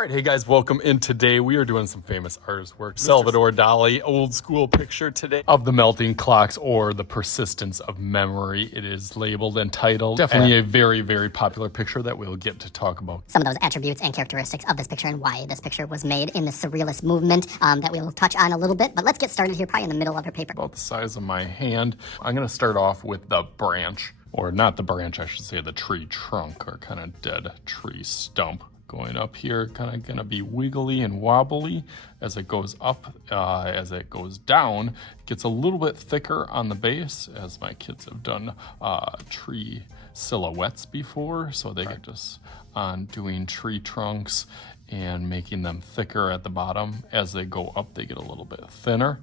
All right, hey guys, welcome in. Today we are doing some famous artist work. Salvador Dali, old school picture today of the melting clocks or the persistence of memory. It is labeled and titled. Definitely a very, very popular picture that we'll get to talk about. Some of those attributes and characteristics of this picture and why this picture was made in the surrealist movement that we'll touch on a little bit. But let's get started here, probably in the middle of our paper. About the size of my hand. I'm going to start off with the branch, or not the branch, I should say the tree trunk or kind of dead tree stump. Going up here, kind of gonna be wiggly and wobbly as it goes up. As it goes down, it gets a little bit thicker on the base, as my kids have done tree silhouettes before. So they get just on doing tree trunks and making them thicker at the bottom. As they go up, they get a little bit thinner.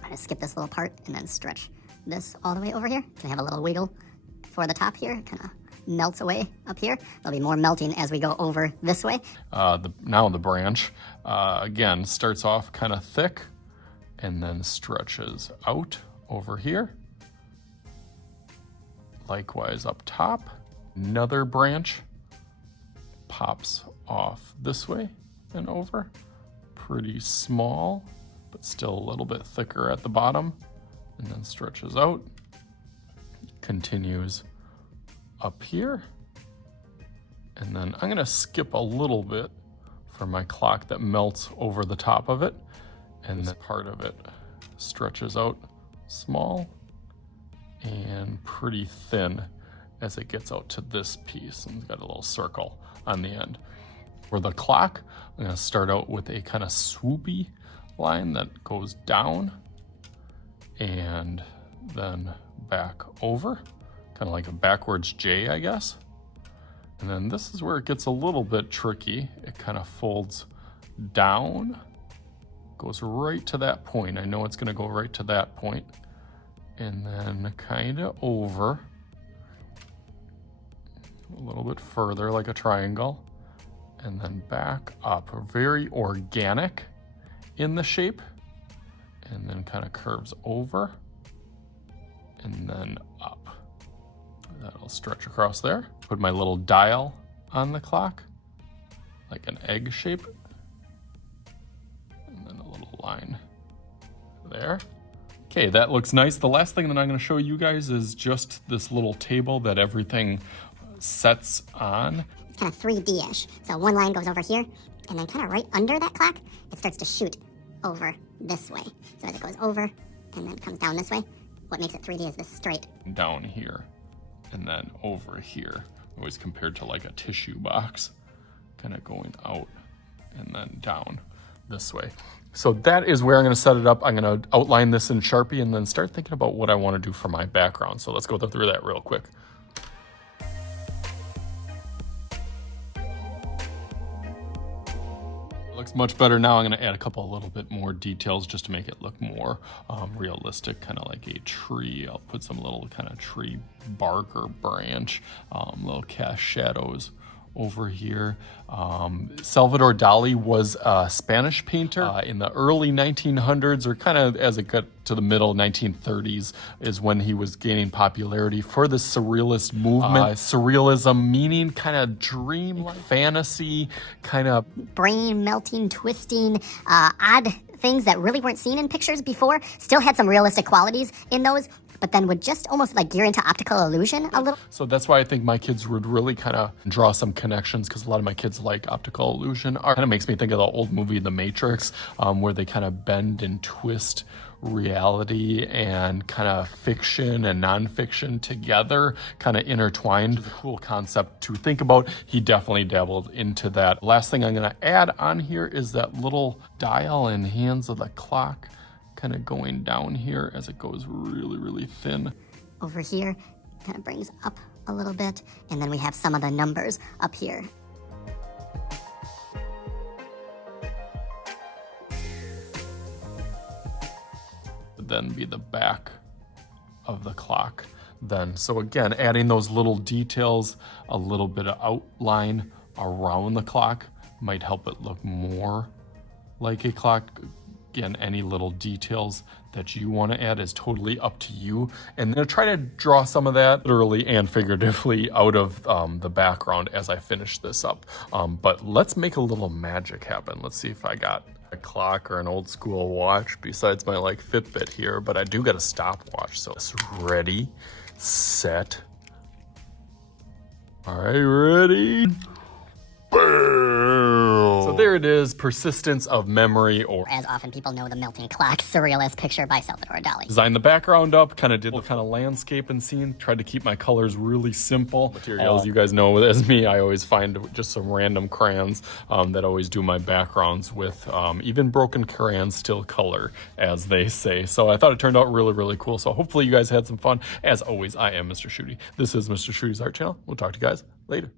I'm gonna skip this little part and then stretch this all the way over here. Can I have a little wiggle for the top here? Kind of melts away up here. There'll be more melting as we go over this way. Now the branch, again, starts off kind of thick and then stretches out over here. Likewise up top, another branch pops off this way and over. Pretty small, but still a little bit thicker at the bottom, and then stretches out, continues up here, and then I'm gonna skip a little bit for my clock that melts over the top of it, and this part of it stretches out small and pretty thin as it gets out to this piece, and it's got a little circle on the end. For the clock, I'm gonna start out with a kind of swoopy line that goes down and then back over. Kind of like a backwards J, I guess. And then this is where it gets a little bit tricky. It kind of folds down, goes right to that point. I know it's gonna go right to that point. And then kind of over, a little bit further like a triangle, and then back up. Very organic in the shape, and then kind of curves over, and then up. That'll stretch across there. Put my little dial on the clock, like an egg shape. And then a little line there. Okay, that looks nice. The last thing that I'm gonna show you guys is just this little table that everything sets on. It's kind of 3D-ish. So one line goes over here, and then kind of right under that clock, it starts to shoot over this way. So as it goes over and then comes down this way, what makes it 3D is this straight. Down here. And then over here, always compared to like a tissue box, kind of going out and then down this way. So that is where I'm gonna set it up. I'm gonna outline this in Sharpie and then start thinking about what I wanna do for my background. So let's go through that real quick. Looks much better now. I'm gonna add a couple a little bit more details just to make it look more realistic, kind of like a tree. I'll put some little kind of tree bark or branch, little cast shadows over here. Salvador Dali was a Spanish painter in the early 1900s, or kind of as it got to the middle 1930s is when he was gaining popularity for the surrealist movement. Surrealism meaning kind of dream, fantasy, kind of brain melting, twisting, odd things that really weren't seen in pictures before. Still had some realistic qualities in those, but then would just almost like gear into optical illusion a little. So that's why I think my kids would really kind of draw some connections, because a lot of my kids like optical illusion. Kind of makes me think of the old movie The Matrix, where they kind of bend and twist reality and kind of fiction and nonfiction together, kind of intertwined. It's a cool concept to think about. He definitely dabbled into that. Last thing I'm gonna add on here is that little dial and hands of the clock kind of going down here as it goes really, really thin. Over here, kind of brings up a little bit, and then we have some of the numbers up here. Then be the back of the clock then. So again, adding those little details, a little bit of outline around the clock might help it look more like a clock, Again, any little details that you want to add is totally up to you. And then try to draw some of that literally and figuratively out of the background as I finish this up. But let's make a little magic happen. Let's see if I got a clock or an old school watch besides my like Fitbit here, but I do got a stopwatch. So it's ready, set. All right, ready? So there it is, persistence of memory, or As often people know, the melting clock, surrealist picture by Salvador Dali. designed the background up, kind of did a kind of landscape and scene, tried to keep my colors really simple. Materials, you guys know as me, I always find just some random crayons that always do my backgrounds with even broken crayons still color, as they say. So I thought it turned out really, really cool. So hopefully you guys had some fun. As always, I am Mr. Shooty. This is Mr. Shooty's Art Channel. We'll talk to you guys later.